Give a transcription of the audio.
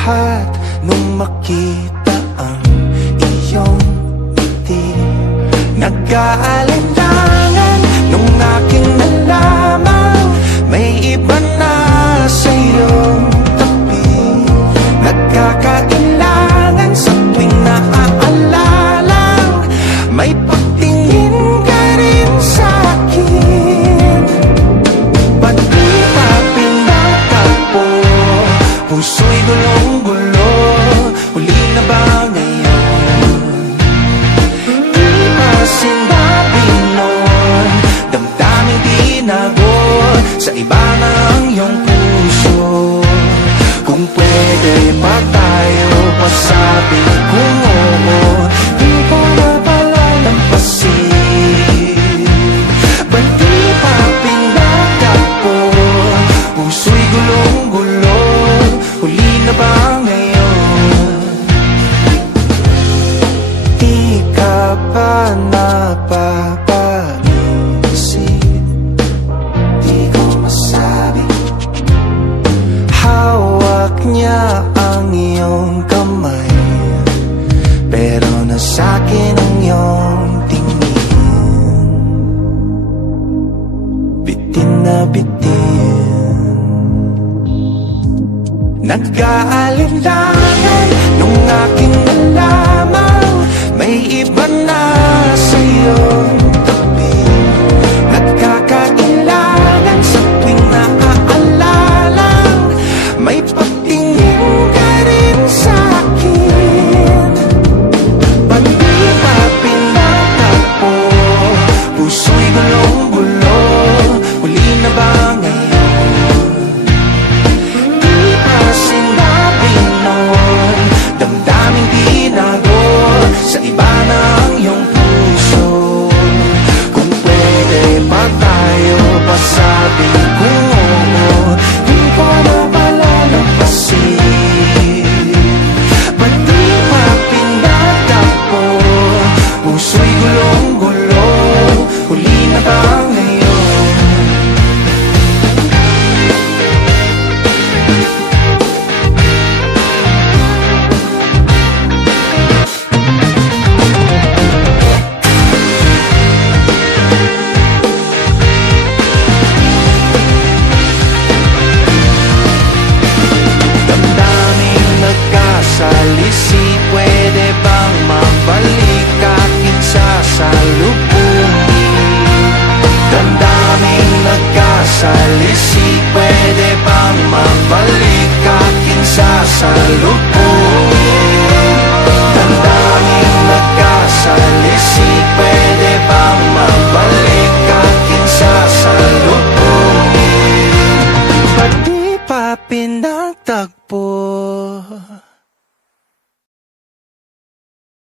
lahat nung makita ang iyong ngiti. Nag-aalinlangan nung aking nalaman may iba na sa iyong tabi. Nagkakailangan sa tuwing naaalala may pagtingin ka rin sa akin. Ba't di pa pinagtagpo? Puso'y gulong-gulo. Huli na ba ngayon? Di ba sinabi nun? Damdaming tinago sa iba na ang iyong puso. Kung pwede ba tayo pasabi kung oo, di ko na pala lampasin. Ba't di pa pinagtagpo? Puso'y gulong-gulo. Huli na ba ngayon? Di ka pa napapaisip? Di ko masabi. Hawak niya ang iyong kamay, pero nasa'kin ang iyong tingin. Bitin na bitin. Nag-aalinlangan nung aking nalaman may iba na sa iyong tabi. Nagkakailangan sa tuwing naaalala may pagtingin ka rin sa akin. Ba't di pa pinagtagpo? Puso'y gulong-gulo. Huli na ba ngayon? Di pa sinabi nun? Damdaming tinago sa iba na ang iyong puso. Kung pwede ba tayo pasabi kung oo, di ko na pala lampasin. Ba't di pa pinagtagpo? Puso'y gulong-gulo. Huli na ba ngayon? Damdaming nagkasalisi, pwede bang mabalik kahit sasalubungin? Damdaming nagkasalisi, pwede bang mabalik kahit sasalubungin?